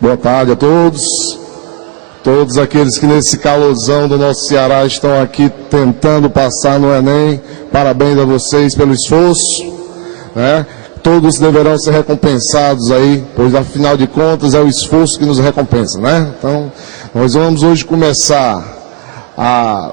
Boa tarde a todos aqueles que nesse calorzão do nosso Ceará estão aqui tentando passar no Enem. Parabéns a vocês pelo esforço, né? Todos deverão ser recompensados aí, pois afinal de contas é o esforço que nos recompensa, né? Então, nós vamos hoje começar a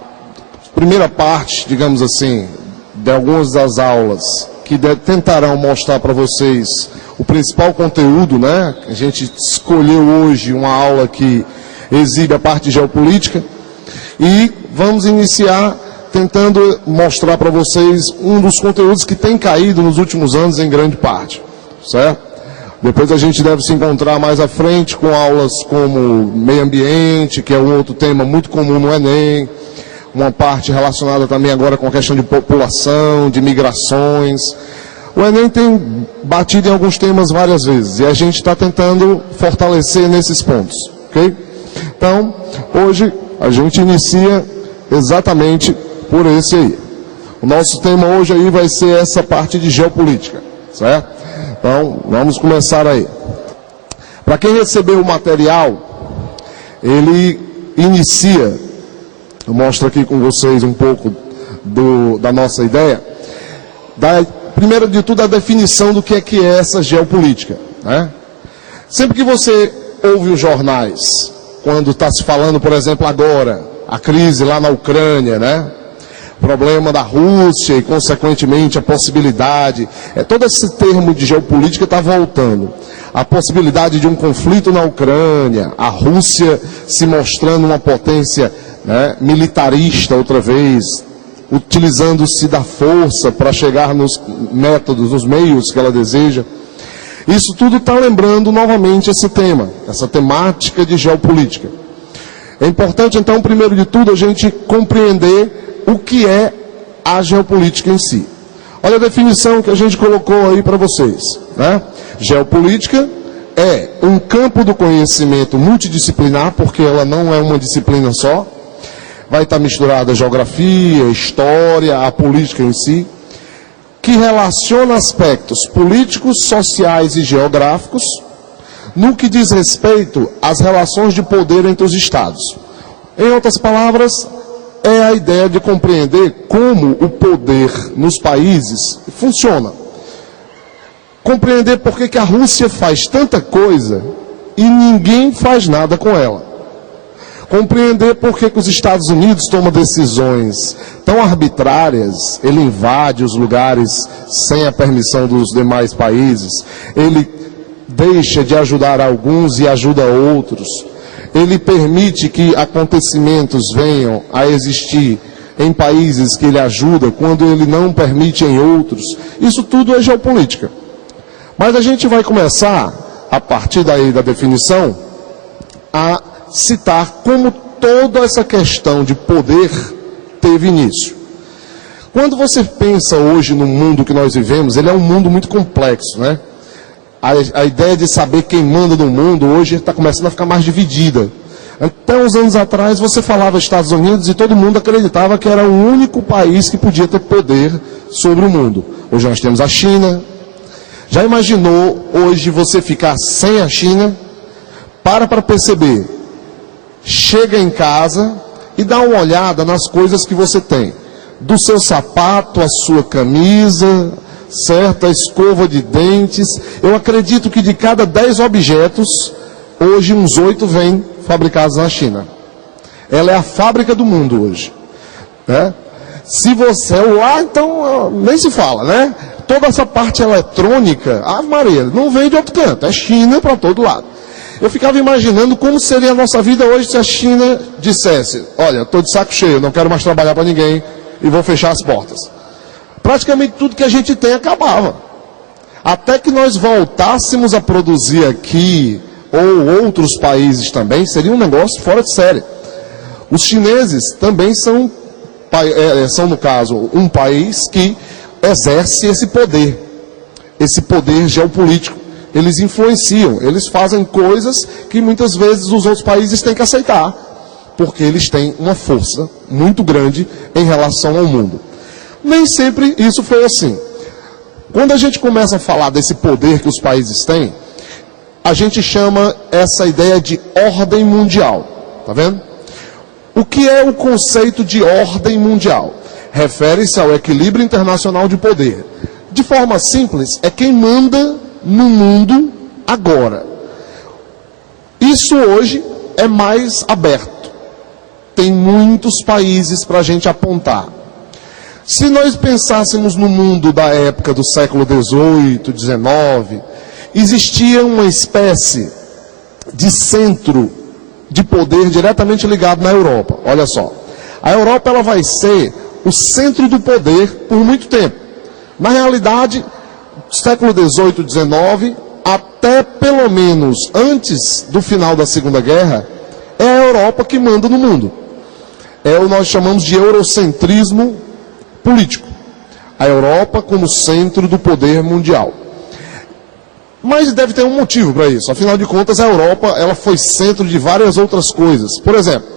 primeira parte, digamos assim, de algumas das aulas que tentarão mostrar para vocês o principal conteúdo, né? A gente escolheu hoje uma aula que exibe a parte de geopolítica e vamos iniciar tentando mostrar para vocês um dos conteúdos que tem caído nos últimos anos em grande parte, certo? Depois a gente deve se encontrar mais à frente com aulas como meio ambiente, que é um outro tema muito comum no Enem, uma parte relacionada também agora com a questão de população, de migrações. O Enem tem batido em alguns temas várias vezes e a gente está tentando fortalecer nesses pontos, ok? Então, hoje a gente inicia exatamente por esse aí. O nosso tema hoje aí vai ser essa parte de geopolítica, certo? Então, vamos começar aí. Para quem recebeu o material, ele inicia, eu mostro aqui com vocês um pouco da nossa ideia, primeiro de tudo, a definição do que é essa geopolítica, né? Sempre que você ouve os jornais, quando está se falando, por exemplo, agora, a crise lá na Ucrânia, né? O problema da Rússia e, consequentemente, a possibilidade, todo esse termo de geopolítica está voltando. A possibilidade de um conflito na Ucrânia, a Rússia se mostrando uma potência, né, militarista outra vez, utilizando-se da força para chegar nos métodos, nos meios que ela deseja. Isso tudo está lembrando novamente esse tema, essa temática de geopolítica. É importante, então, primeiro de tudo, a gente compreender o que é a geopolítica em si. Olha a definição que a gente colocou aí para vocês, né? Geopolítica é um campo do conhecimento multidisciplinar, porque ela não é uma disciplina só. Vai estar misturada a geografia, a história, a política em si, que relaciona aspectos políticos, sociais e geográficos no que diz respeito às relações de poder entre os Estados. Em outras palavras, é a ideia de compreender como o poder nos países funciona. Compreender por que a Rússia faz tanta coisa e ninguém faz nada com ela. Compreender por que os Estados Unidos tomam decisões tão arbitrárias, ele invade os lugares sem a permissão dos demais países, ele deixa de ajudar alguns e ajuda outros, ele permite que acontecimentos venham a existir em países que ele ajuda, quando ele não permite em outros. Isso tudo é geopolítica. Mas a gente vai começar, a partir daí da definição, a citar como toda essa questão de poder teve início. Quando você pensa hoje no mundo que nós vivemos, ele é um mundo muito complexo, né? A ideia de saber quem manda no mundo hoje está começando a ficar mais dividida. Até uns anos atrás você falava Estados Unidos e todo mundo acreditava que era o único país que podia ter poder sobre o mundo. Hoje nós temos a China. Já imaginou hoje você ficar sem a China? Para perceber. Chega em casa e dá uma olhada nas coisas que você tem. Do seu sapato, a sua camisa, certo? A escova de dentes. Eu acredito que de cada 10 objetos, hoje uns 8 vêm fabricados na China. Ela é a fábrica do mundo hoje, né? Se você lá, então nem se fala, né? Toda essa parte eletrônica, Ave Maria, não vem de outro canto, é China para todo lado. Eu ficava imaginando como seria a nossa vida hoje se a China dissesse: olha, estou de saco cheio, não quero mais trabalhar para ninguém e vou fechar as portas. Praticamente tudo que a gente tem acabava. Até que nós voltássemos a produzir aqui, ou outros países também, seria um negócio fora de série. Os chineses também são no caso, um país que exerce esse poder. esse poder geopolítico. Eles influenciam, eles fazem coisas que muitas vezes os outros países têm que aceitar, porque eles têm uma força muito grande em relação ao mundo. Nem sempre isso foi assim. Quando a gente começa a falar desse poder que os países têm, a gente chama essa ideia de ordem mundial. Tá vendo? O que é o conceito de ordem mundial? Refere-se ao equilíbrio internacional de poder. De forma simples, é quem manda no mundo agora. Isso hoje é mais aberto. Tem muitos países para a gente apontar. Se nós pensássemos no mundo da época do século XVIII, XIX, existia uma espécie de centro de poder diretamente ligado na Europa. Olha só, a Europa ela vai ser o centro do poder por muito tempo. Na realidade, século XVIII, XIX, até pelo menos antes do final da Segunda Guerra, é a Europa que manda no mundo. É o que nós chamamos de eurocentrismo político. A Europa como centro do poder mundial. Mas deve ter um motivo para isso. Afinal de contas, a Europa ela foi centro de várias outras coisas. Por exemplo,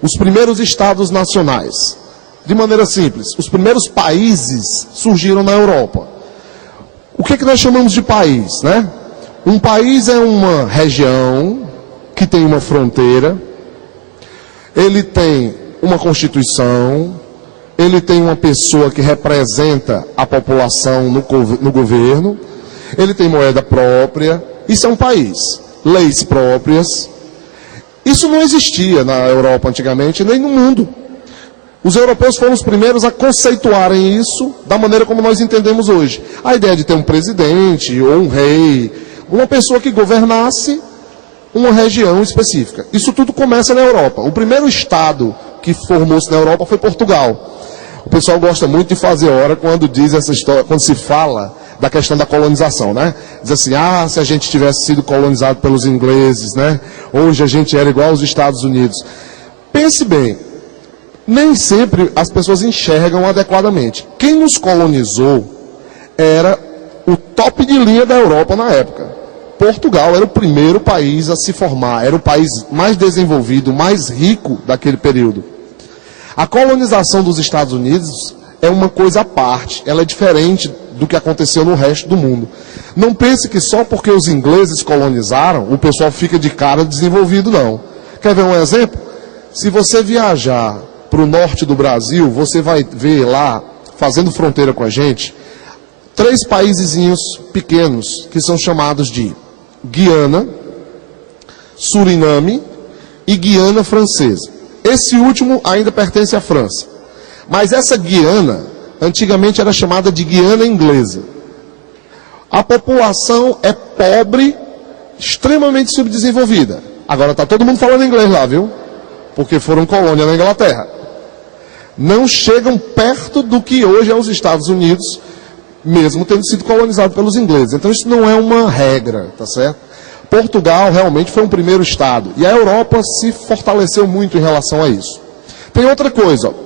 os primeiros estados nacionais. De maneira simples, os primeiros países surgiram na Europa. O que nós chamamos de país, né? Um país é uma região que tem uma fronteira, ele tem uma constituição, ele tem uma pessoa que representa a população no governo, ele tem moeda própria, isso é um país. Leis próprias. Isso não existia na Europa antigamente, nem no mundo. Os europeus foram os primeiros a conceituarem isso da maneira como nós entendemos hoje. A ideia de ter um presidente ou um rei, uma pessoa que governasse uma região específica. Isso tudo começa na Europa. O primeiro estado que formou-se na Europa foi Portugal. O pessoal gosta muito de fazer hora quando diz essa história, quando se fala da questão da colonização, né? Diz assim, se a gente tivesse sido colonizado pelos ingleses, né? Hoje a gente era igual aos Estados Unidos. Pense bem, nem sempre as pessoas enxergam adequadamente. Quem nos colonizou era o top de linha da Europa na época. Portugal era o primeiro país a se formar, era o país mais desenvolvido, mais rico daquele período. A colonização dos Estados Unidos é uma coisa à parte, ela é diferente do que aconteceu no resto do mundo. Não pense que só porque os ingleses colonizaram, o pessoal fica de cara desenvolvido, não. Quer ver um exemplo? Se você viajar para o norte do Brasil, você vai ver lá, fazendo fronteira com a gente, 3 paisezinhos pequenos, que são chamados de Guiana, Suriname e Guiana Francesa. Esse último ainda pertence à França. Mas essa Guiana, antigamente era chamada de Guiana Inglesa. A população é pobre, extremamente subdesenvolvida. Agora está todo mundo falando inglês lá, viu? Porque foram colônia na Inglaterra. Não chegam perto do que hoje é os Estados Unidos, mesmo tendo sido colonizado pelos ingleses. Então isso não é uma regra, tá certo? Portugal realmente foi um primeiro estado. E a Europa se fortaleceu muito em relação a isso. Tem outra coisa, ó.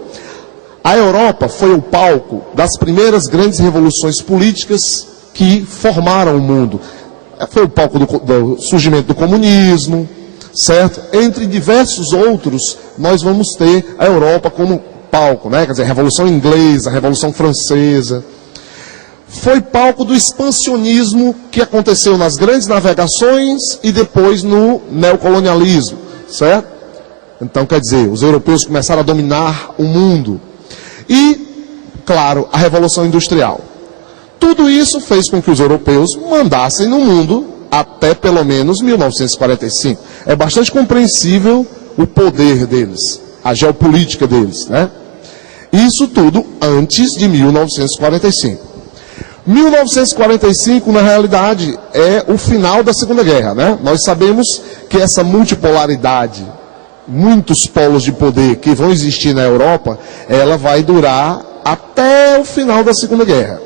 A Europa foi o palco das primeiras grandes revoluções políticas que formaram o mundo. Foi o palco do surgimento do comunismo, certo? Entre diversos outros, nós vamos ter a Europa como palco, né? Quer dizer, a Revolução Inglesa, a Revolução Francesa. Foi palco do expansionismo que aconteceu nas grandes navegações e depois no neocolonialismo, certo? Então, quer dizer, os europeus começaram a dominar o mundo. E, claro, a Revolução Industrial. Tudo isso fez com que os europeus mandassem no mundo até pelo menos 1945. É bastante compreensível o poder deles, a geopolítica deles, né? Isso tudo antes de 1945. 1945, na realidade, é o final da Segunda Guerra, né? Nós sabemos que essa multipolaridade, muitos polos de poder que vão existir na Europa, ela vai durar até o final da Segunda Guerra.